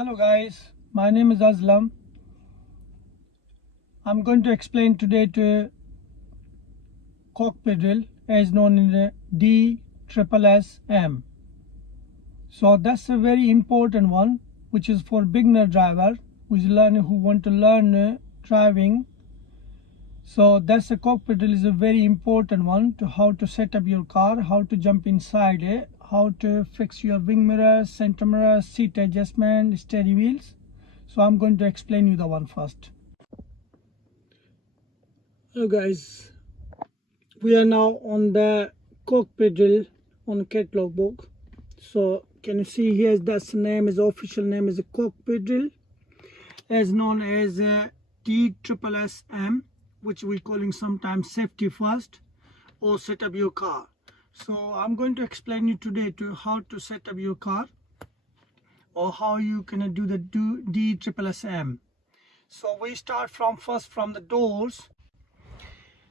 Hello guys, my name is Aslam. I'm going to explain today to Cockpit drill as known in the DSSSM. So that's a very important one, which is for beginner driver who want to learn driving. So that's a cockpit drill is a very important one to how to set up your car, how to jump inside it, how to fix your wing mirrors, center mirrors, seat adjustment, steering wheels. So I'm going to explain you the one first. Hello guys, we are now on the cockpit drill on catalog book. So can you see here that's the name, is official name is a cockpit drill as known as DSSSM, which we calling sometimes safety first or set up your car. So I'm going to explain you today to how to set up your car or how you can do the DSSSM. So we start first from the doors.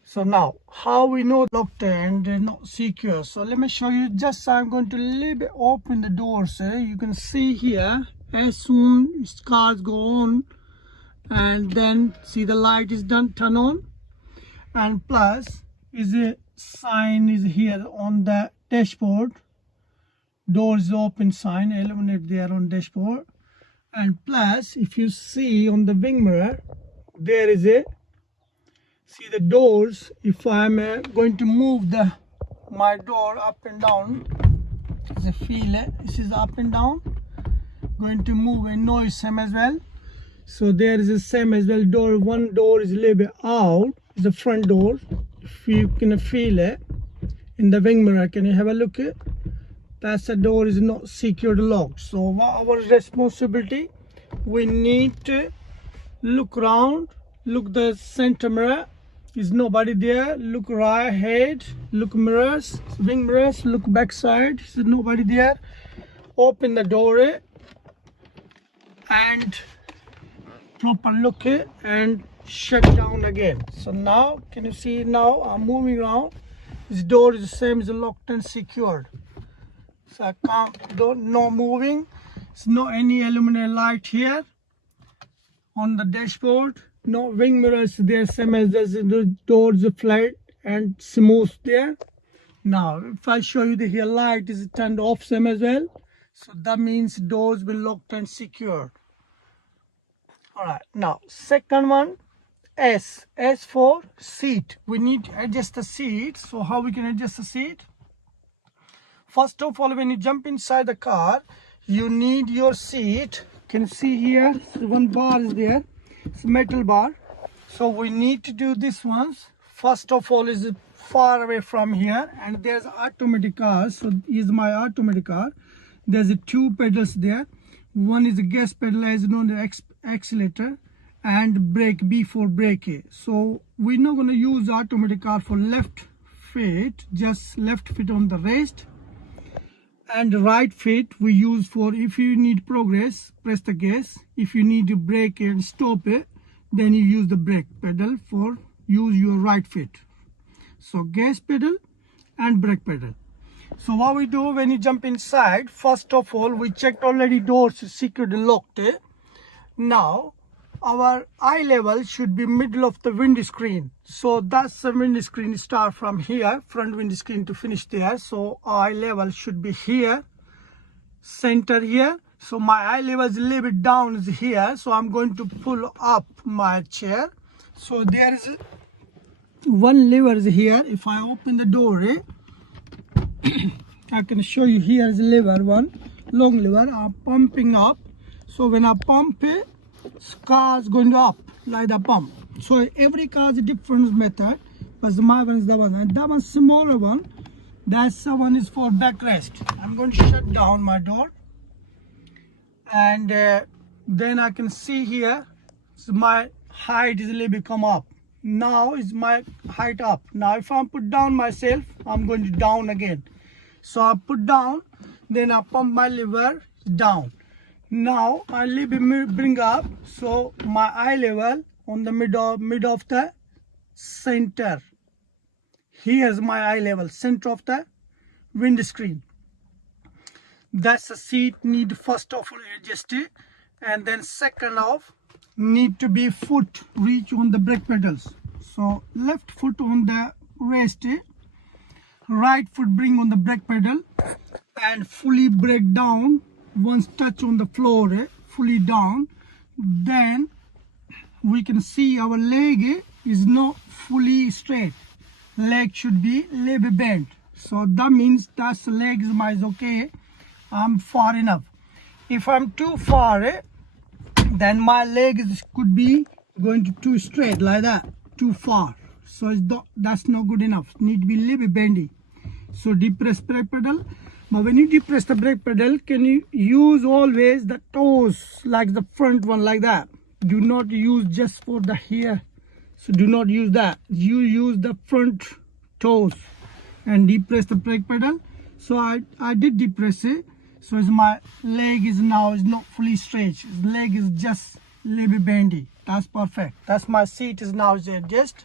So now how we know locked and not secure. So let me show you. Just I'm going to a little bit open the doors. You can see here as soon as cars go on and then see the light is turn on, and plus is a sign is here on the dashboard, doors open sign illuminate there on dashboard, and plus if you see on the wing mirror there is a see the doors. If I'm going to move my door up and down, as a feel it, this is up and down, going to move a noise same as well. So there is the same as well. One door is a little bit out, is the front door. If you can feel it in the wing mirror, can you have a look at? That's the door is not secured locked. So our responsibility, we need to look around, look the center mirror, is nobody there, look right ahead, look mirrors, wing mirrors, look back side, is nobody there, open the door and proper look it and shut down again. So now can you see, now I'm moving around, this door is the same as locked and secured. So I no moving, it's no any illuminated light here on the dashboard, no wing mirrors there, same as the doors are flat and smooth there. Now if I show you the here light is turned off same as well, so that means doors will locked and secured. All right, now second one, S for seat. We need to adjust the seat. So how we can adjust the seat? First of all, when you jump inside the car, you need your seat. Can you see here one bar is there, it's a metal bar. So we need to do this once. First of all is far away from here, and there's automatic car. So is my automatic car. There's two pedals there. One is a gas pedal as known as accelerator, and brake B for brake. So we're not going to use automatic car for left foot, just left foot on the rest, and right foot we use for if you need progress, press the gas. If you need to brake and stop it, then you use the brake pedal for use your right foot. So gas pedal and brake pedal. So what we do when you jump inside, first of all we checked already doors secured and locked. Now our eye level should be middle of the windscreen. So that's the windscreen start from here, front windscreen to finish there. So eye level should be here, center here. So my eye level is a little bit down is here. So I'm going to pull up my chair. So there is one lever is here. If I open the door, I can show you here is a lever, one long lever. I'm pumping up. So when I pump it, car is going up like the pump. So every car is a different method, but my one is the one, and that one smaller one, that's the one is for backrest. I'm going to shut down my door, and then I can see here, so my height is a little bit come up. Now is my height up. Now if I put down myself, I'm going to down again. So I put down, then I pump my lever down. Now I bring up, so my eye level on the mid of the center. Here's my eye level, center of the windscreen. That's the seat need first of all adjusted. and then second off need to be foot reach on the brake pedals. So left foot on the rest, right foot bring on the brake pedal and fully brake down. Once touch on the floor, fully down, then we can see our leg is not fully straight. Leg should be a little bit bent. So that means that leg is okay. I'm far enough. If I'm too far, then my leg could be going to too straight like that, too far. So that's not good enough. Need to be a little bit bendy. So depress brake pedal. But when you depress the brake pedal, can you use always the toes like the front one like that? Do not use just for the here. So do not use that. You use the front toes and depress the brake pedal. So I did depress it. So my leg is now not fully straight. His leg is just a little bit bendy. That's perfect. That's my seat is now adjusted.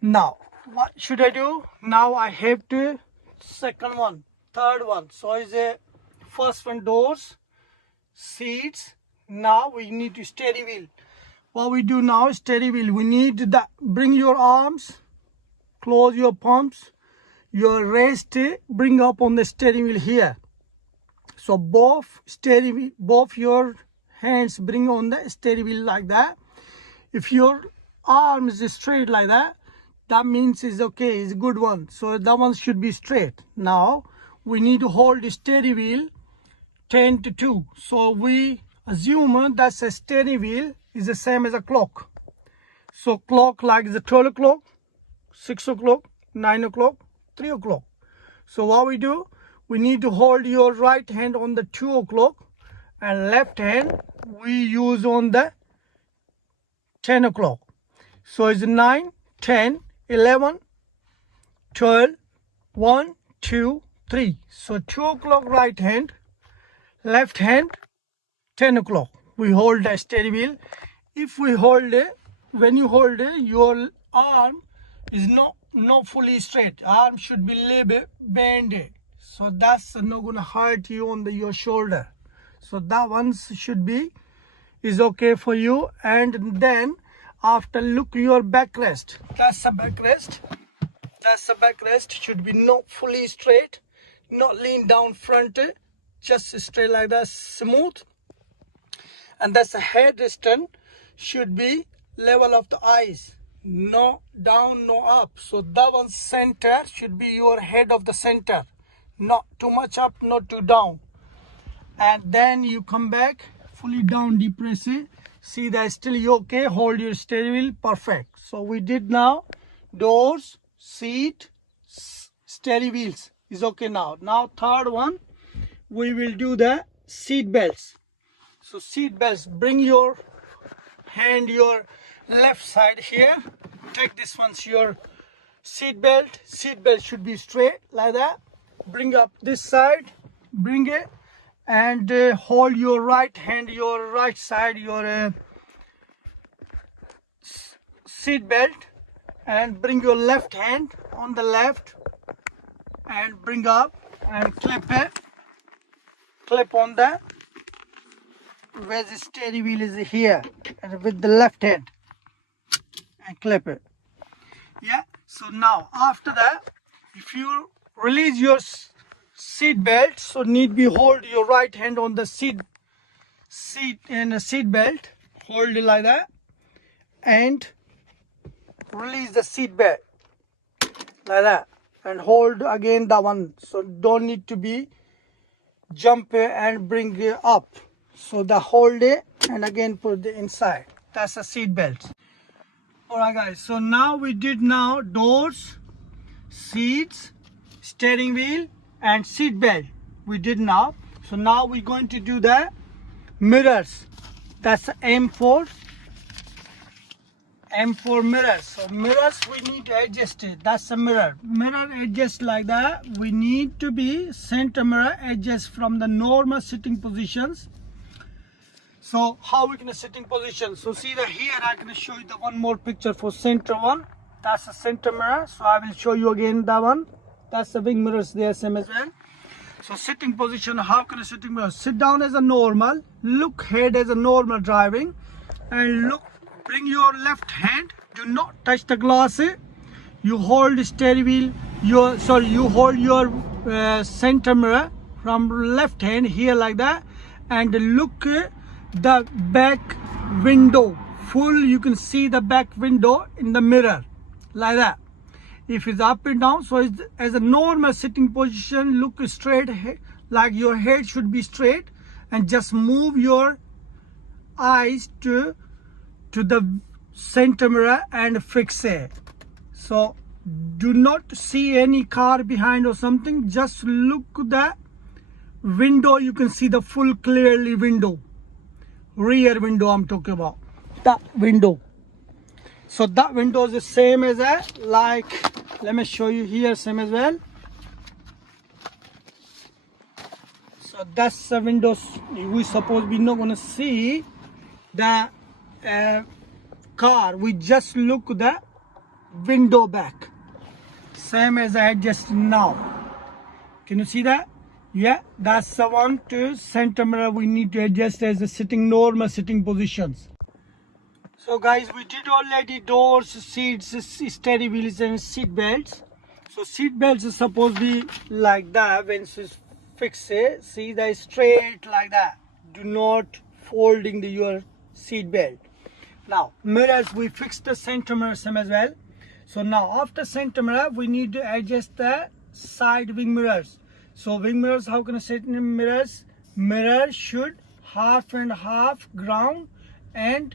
Now what should I do? Now I have to second one, third one. So is a first one doors, seats. Now we need to steady wheel. What we do now is steady wheel. We need that. Bring your arms, close your palms, your wrist, bring up on the steering wheel here. So both your hands bring on the steering wheel like that. If your arms is straight like that, that means it's okay, it's a good one. So that one should be straight. Now we need to hold the steering wheel 10 to 2. So we assume that a steering wheel is the same as a clock. So clock like the 12 o'clock, 6 o'clock, 9 o'clock, 3 o'clock. So what we do, we need to hold your right hand on the 2 o'clock and left hand we use on the 10 o'clock. So it's 9, 10, 11, 12, 1, 2, 3. So 2 o'clock right hand, left hand 10 o'clock. We hold the steering wheel. If we hold it, when you hold it, your arm is not fully straight. Arm should be a little bit bended. So that's not going to hurt you on your shoulder. So that one should be is okay for you. And then after look your backrest. That's a backrest. That's a backrest. Should be not fully straight, not lean down front, just straight like that, smooth. And that's a headrest, should be level of the eyes, no down, no up. So that one center should be your head of the center, not too much up, not too down. And then you come back fully down, depress it. See that still you okay, hold your steering wheel, perfect. So we did now doors, seat, steering wheels is okay. Now third one, we will do the seat belts. So seat belts, bring your hand your left side here, take this one's your seat belt. Seat belt should be straight like that. Bring up this side, bring it and hold your right hand, your right side, your seat belt, and bring your left hand on the left and bring up and clip it, clip on the where the steering wheel is here, and with the left hand and clip it. Yeah, so now after that, if you release your seat belt, so need be hold your right hand on the seat and a seat belt, hold it like that and release the seat belt like that and hold again that one. So don't need to be jump and bring it up. So the hold it and again put it inside. That's a seat belt. Alright guys, so now we did now doors, seats, steering wheel and seat belt. We did now. So now we're going to do the mirrors. That's M4 mirrors. So mirrors we need to adjust it. That's a mirror. Mirror adjust like that. We need to be center mirror adjust from the normal sitting positions. So how we can sitting position? So see that here I can show you the one more picture for center one. That's a center mirror. So I will show you again that one. That's the wing mirrors there, same as well. So sitting position, how can a sitting position? Sit down as a normal, look head as a normal driving, and look, bring your left hand, do not touch the glass. You hold the steering wheel, you hold your center mirror from left hand here like that, and look the back window full. You can see the back window in the mirror like that. If it's up and down, so it's as a normal sitting position, look straight, like your head should be straight, and just move your eyes to the center mirror and fix it. So do not see any car behind or something, just look the window. You can see the full clearly window, rear window I'm talking about, that window. So that window is the same as that, like, let me show you here, same as well. So that's the windows. We suppose we're not gonna see the car, we just look the window back, same as I adjusted now. Can you see that? Yeah, that's the one to center mirror we need to adjust as a normal sitting positions. So guys, we did already doors, seats, steering wheels and seat belts. So seat belts is supposed to be like that when it's fixed. See that straight like that. Do not folding your seat belt. Now mirrors, we fixed the center mirror same as well. So now after center mirror, we need to adjust the side wing mirrors. So wing mirrors, how can I set in mirrors? Mirror should half and half ground and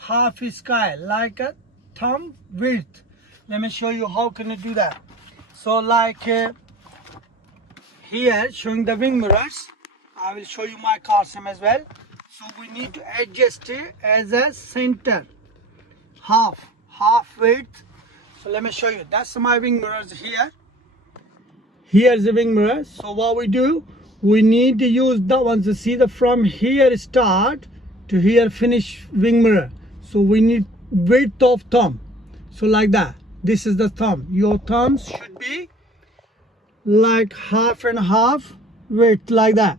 half sky, like a thumb width. Let me show you how can I do that. So like here showing the wing mirrors, I will show you my car same as well. So we need to adjust it as a center half width. So let me show you, that's my wing mirrors here. Here's the wing mirror. So what we do, we need to use that one to see the from here start to here finish wing mirror. So we need width of thumb. So like that, this is the thumb. Your thumbs should be like half and half width like that.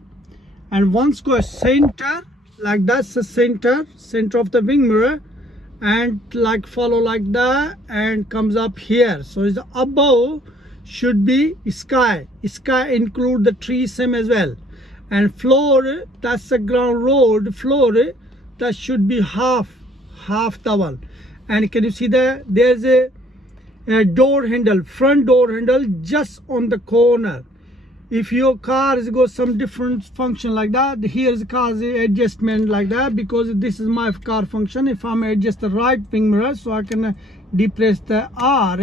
And once go center, like that's the center of the wing mirror, and like follow like that and comes up here. So it's above should be sky include the tree same as well, and floor, that's the ground road floor, that should be half the one. And can you see that there's a door handle, front door handle just on the corner. If your car has got some different function like that, here's the car's adjustment like that, because this is my car function. If I'm adjust the right wing mirror, so I can depress the R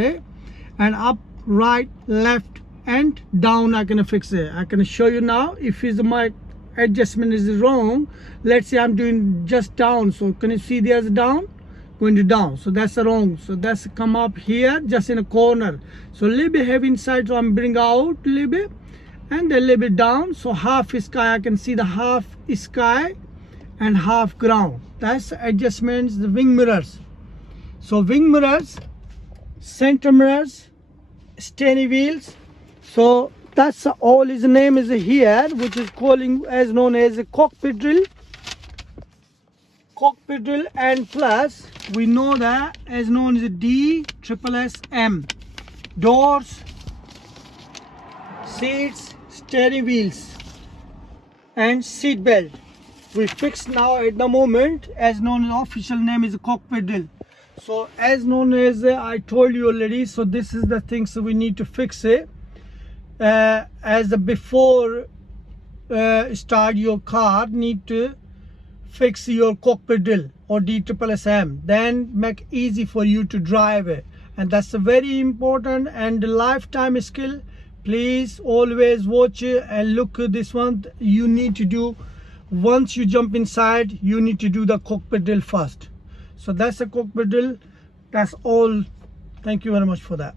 and up, right, left and down I can fix it. I can show you now if my adjustment is wrong. Let's say I'm doing just down, so can you see there's down, going to down, so that's wrong. So that's come up here just in a corner, so a little bit heavy inside, so I'm bring out a little bit and a little bit down. So half sky, I can see the half sky and half ground. That's adjustments, the wing mirrors. So wing mirrors, center mirrors, steering wheels. So that's all his name is here, which is calling as known as a cockpit drill. Cockpit drill, and plus we know that as known as DSSSM. Doors, seats, steering wheels and seat belt. We fix now at the moment as known as official name is a cockpit drill. So as known as I told you already, so this is the things we need to fix it as before start your car, need to fix your cockpit drill or DSSSM, then make easy for you to drive it. And that's a very important and lifetime skill. Please always watch and look at this one. You need to do, once you jump inside, you need to do the cockpit drill first. So that's the cockpit drill. That's all. Thank you very much for that.